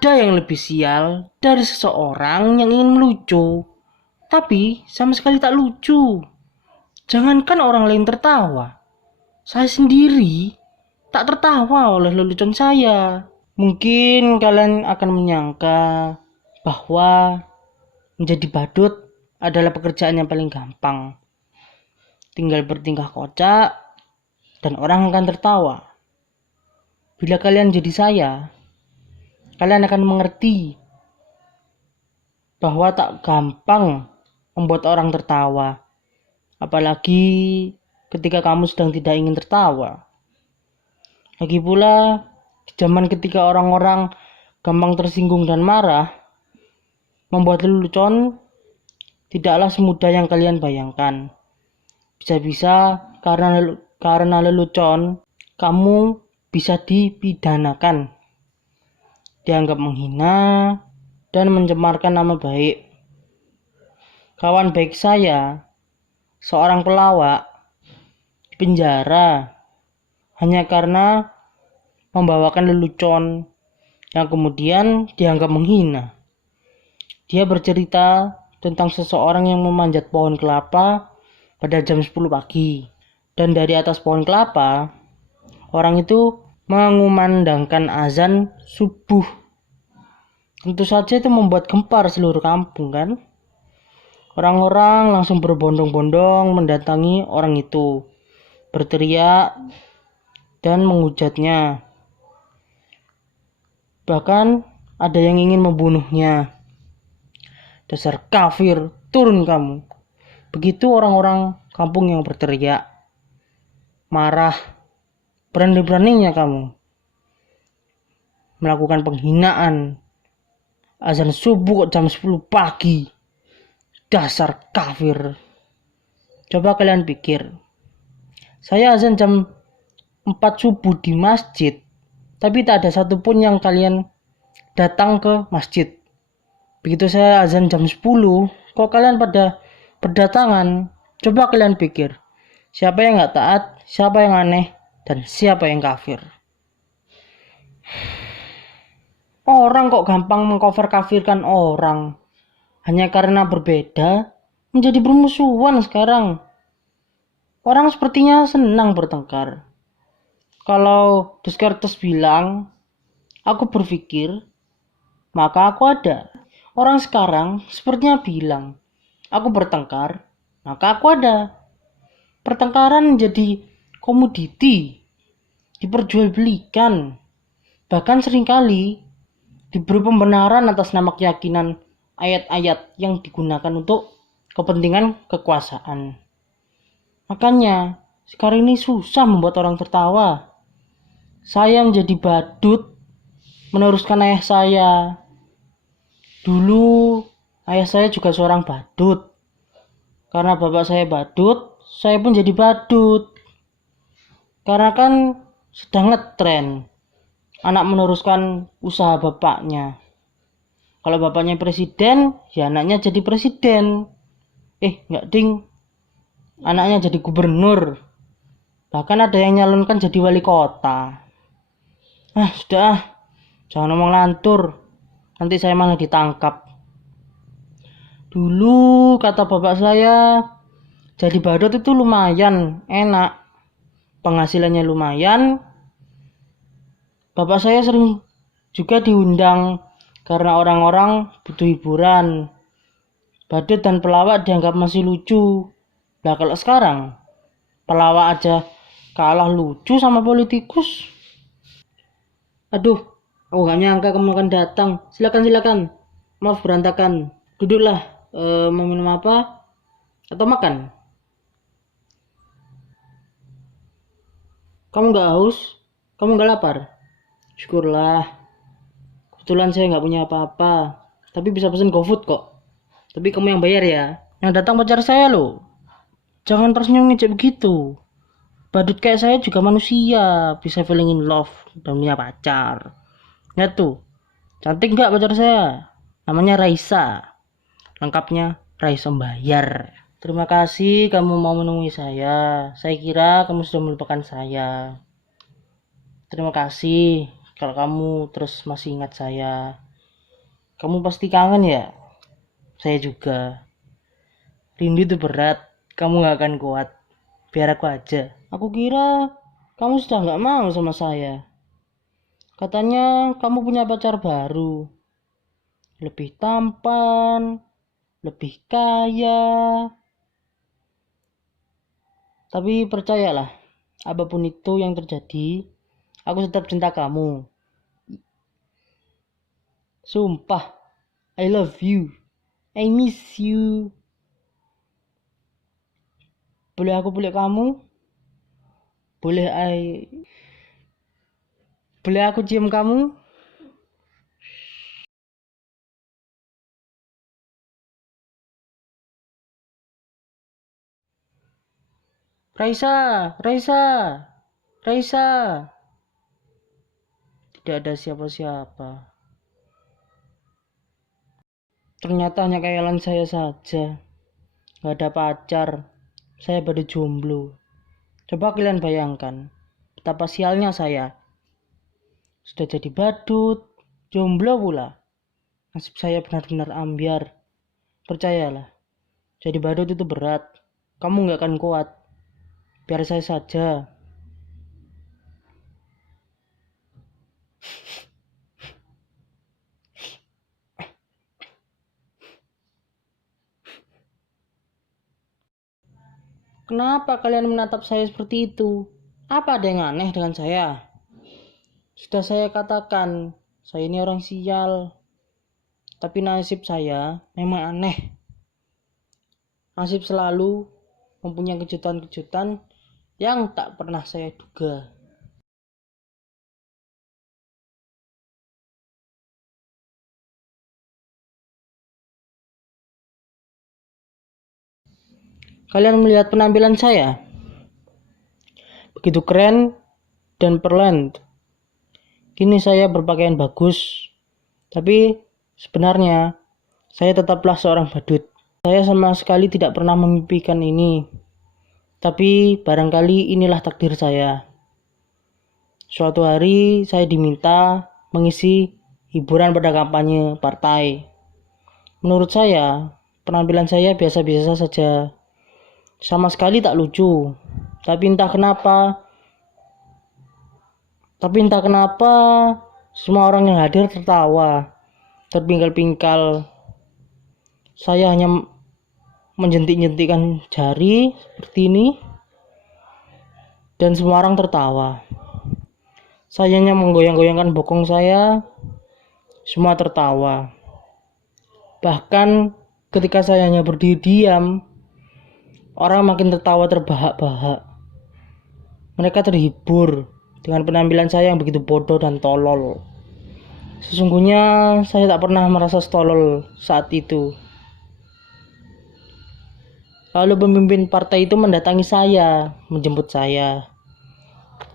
ada yang lebih sial dari seseorang yang ingin melucu, tapi sama sekali tak lucu. Jangankan orang lain tertawa, saya sendiri tak tertawa oleh lelucon saya. Mungkin kalian akan menyangka bahwa menjadi badut adalah pekerjaan yang paling gampang. Tinggal bertingkah kocak dan orang akan tertawa. Bila kalian jadi saya, kalian akan mengerti bahwa tak gampang membuat orang tertawa. Apalagi ketika kamu sedang tidak ingin tertawa. Lagi pula, di zaman ketika orang-orang gampang tersinggung dan marah, membuat lelucon tidaklah semudah yang kalian bayangkan. Bisa-bisa karena lelucon, kamu bisa dipidanakan, dianggap menghina, dan mencemarkan nama baik. Kawan baik saya, seorang pelawak, di penjara hanya karena membawakan lelucon yang kemudian dianggap menghina. Dia bercerita tentang seseorang yang memanjat pohon kelapa pada jam 10 pagi. Dan dari atas pohon kelapa, orang itu mengumandangkan azan subuh. Tentu saja itu membuat gempar seluruh kampung kan. Orang-orang langsung berbondong-bondong mendatangi orang itu, berteriak dan menghujatnya. Bahkan ada yang ingin membunuhnya. Dasar kafir, turun kamu. Begitu orang-orang kampung yang berteriak, marah, berani-beraninya kamu melakukan penghinaan. Azan subuh kok jam 10 pagi. Dasar kafir. Coba kalian pikir. Saya azan jam 4 subuh di masjid, tapi tak ada satupun yang kalian datang ke masjid. Begitu saya azan jam 10, kok kalian pada berdatangan? Coba kalian pikir. Siapa yang gak taat, siapa yang aneh, dan siapa yang kafir? Orang kok gampang mengcover-kafirkan orang. Hanya karena berbeda, menjadi bermusuhan sekarang. Orang sepertinya senang bertengkar. Kalau Descartes bilang, aku berpikir, maka aku ada. Orang sekarang sepertinya bilang, aku bertengkar, maka aku ada. Pertengkaran menjadi komoditi, diperjualbelikan. Bahkan seringkali diberi pembenaran atas nama keyakinan ayat-ayat yang digunakan untuk kepentingan kekuasaan. Makanya sekarang ini susah membuat orang tertawa. Saya menjadi badut meneruskan ayah saya. Dulu ayah saya juga seorang badut. Karena bapak saya badut, saya pun jadi badut. Karena kan sedang ngetren anak meneruskan usaha bapaknya. Kalau bapaknya presiden, ya anaknya jadi presiden. Enggak ding. Anaknya jadi gubernur. Bahkan ada yang nyalonkan jadi wali kota. Sudah. Jangan ngomong lantur. Nanti saya malah ditangkap. Dulu kata bapak saya, jadi badut itu lumayan, enak. Penghasilannya lumayan. Bapak saya sering juga diundang karena orang-orang butuh hiburan. Badut dan pelawak dianggap masih lucu. Nah kalau sekarang, pelawak aja kalah lucu sama politikus. Aduh, aku gak nyangka kamu akan datang. Silakan. Maaf berantakan. Duduklah. Mau minum apa? Atau makan? Kamu gak haus? Kamu gak lapar? Syukurlah. Kebetulan saya gak punya apa-apa. Tapi bisa pesen GoFood kok. Tapi kamu yang bayar ya. Yang datang pacar saya loh. Jangan tersenyum ngejek begitu. Badut kayak saya juga manusia. Bisa feeling in love dan punya pacar. Lihat tuh. Cantik gak pacar saya? Namanya Raisa. Lengkapnya Raisa Bayar. Terima kasih kamu mau menemui saya. Saya kira kamu sudah melupakan saya. Terima kasih kalau kamu terus masih ingat saya. Kamu pasti kangen ya? Saya juga. Rindu itu berat. Kamu gak akan kuat. Biar aku aja. Aku kira kamu sudah gak mau sama saya. Katanya kamu punya pacar baru. Lebih tampan. Lebih kaya. Tapi percayalah. Apapun itu yang terjadi. Aku tetap cinta kamu. Sumpah. I love you. I miss you. Boleh aku peluk kamu? Boleh Boleh aku cium kamu? Raisa, Raisa, Raisa. Tidak ada siapa-siapa. Ternyata hanya khayalan saya saja. Gak ada pacar. Saya baru jomblo. Coba kalian bayangkan. Betapa sialnya saya. Sudah jadi badut. Jomblo pula. Nasib saya benar-benar ambiar. Percayalah. Jadi badut itu berat. Kamu gak akan kuat. Biar saya saja. Kenapa kalian menatap saya seperti itu? Apa ada yang aneh dengan saya? Sudah saya katakan, saya ini orang sial. Tapi nasib saya memang aneh. Nasib selalu mempunyai kejutan-kejutan yang tak pernah saya duga. Kalian melihat penampilan saya? Begitu keren dan perland. Kini saya berpakaian bagus. Tapi sebenarnya saya tetaplah seorang badut. Saya sama sekali tidak pernah memimpikan ini. Tapi barangkali inilah takdir saya. Suatu hari saya diminta mengisi hiburan pada kampanye partai. Menurut saya, penampilan saya biasa-biasa saja. Sama sekali tak lucu. Tapi entah kenapa semua orang yang hadir tertawa, terpingkal-pingkal. Saya hanya menjentik-jentikkan jari seperti ini dan semua orang tertawa. Saya hanya menggoyang-goyangkan bokong saya, semua tertawa. Bahkan ketika saya hanya berdiri diam, orang makin tertawa terbahak-bahak. Mereka terhibur dengan penampilan saya yang begitu bodoh dan tolol. Sesungguhnya saya tak pernah merasa stolol saat itu. Lalu pemimpin partai itu mendatangi saya, menjemput saya,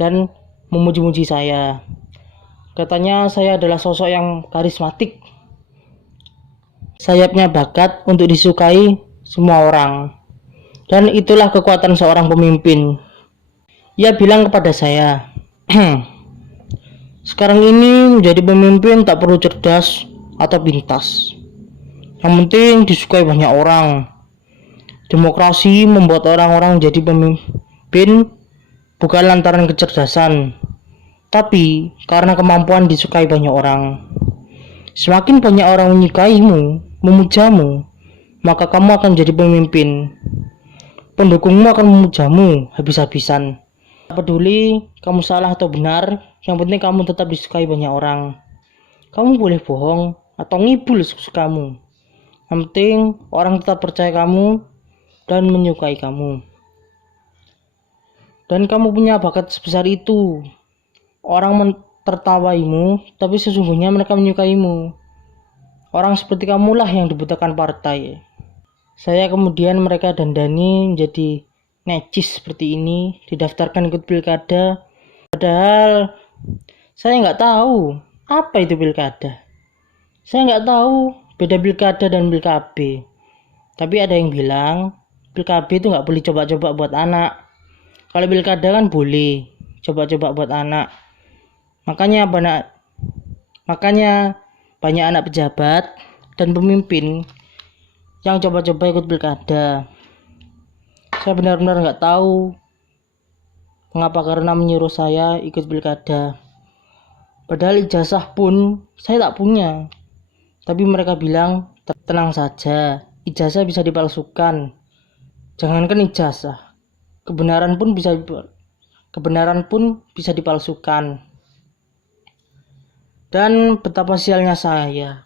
dan memuji-muji saya. Katanya saya adalah sosok yang karismatik. Sayapnya bakat untuk disukai semua orang. Dan itulah kekuatan seorang pemimpin. Ia bilang kepada saya, sekarang ini menjadi pemimpin tak perlu cerdas atau pintas. Yang penting disukai banyak orang. Demokrasi membuat orang-orang menjadi pemimpin bukan lantaran kecerdasan, tapi karena kemampuan disukai banyak orang. Semakin banyak orang menyukaimu, memujamu, maka kamu akan jadi pemimpin. Pendukungmu akan memujamu habis-habisan. Tak peduli kamu salah atau benar, yang penting kamu tetap disukai banyak orang. Kamu boleh bohong atau ngibul sesukamu. Yang penting orang tetap percaya kamu dan menyukai kamu. Dan kamu punya bakat sebesar itu. Orang tertawaimu, tapi sesungguhnya mereka menyukaimu. Orang seperti kamulah yang dibutuhkan partai. Saya kemudian mereka dandani menjadi necis seperti ini, didaftarkan ikut pilkada. Padahal saya nggak tahu apa itu pilkada. Saya nggak tahu beda pilkada dan pilkab. Tapi ada yang bilang pilkab itu nggak boleh coba-coba buat anak. Kalau pilkada kan boleh coba-coba buat anak. Makanya banyak anak pejabat dan pemimpin yang coba-coba ikut pilkada. Saya benar-benar nggak tahu mengapa karena menyuruh saya ikut pilkada. Padahal ijazah pun saya tak punya. Tapi mereka bilang, tenang saja, ijazah bisa dipalsukan. Jangankan ijazah, kebenaran pun bisa dipalsukan. Dan betapa sialnya saya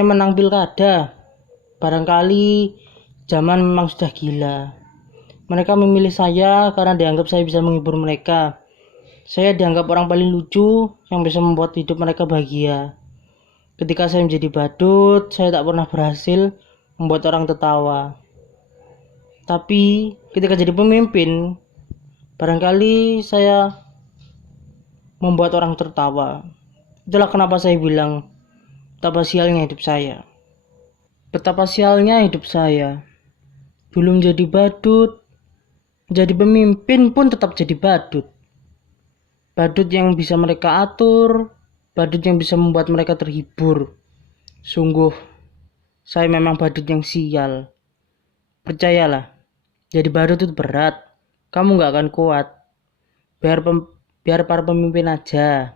menang pilkada. Barangkali zaman memang sudah gila. Mereka memilih saya karena dianggap saya bisa menghibur mereka. Saya dianggap orang paling lucu yang bisa membuat hidup mereka bahagia. Ketika saya menjadi badut, saya tak pernah berhasil membuat orang tertawa. Tapi ketika jadi pemimpin, barangkali saya membuat orang tertawa. Itulah kenapa saya bilang betapa sialnya hidup saya. Betapa sialnya hidup saya. Belum jadi badut, jadi pemimpin pun tetap jadi badut. Badut yang bisa mereka atur, badut yang bisa membuat mereka terhibur. Sungguh, saya memang badut yang sial. Percayalah, jadi badut itu berat. Kamu gak akan kuat. Biar para pemimpin aja.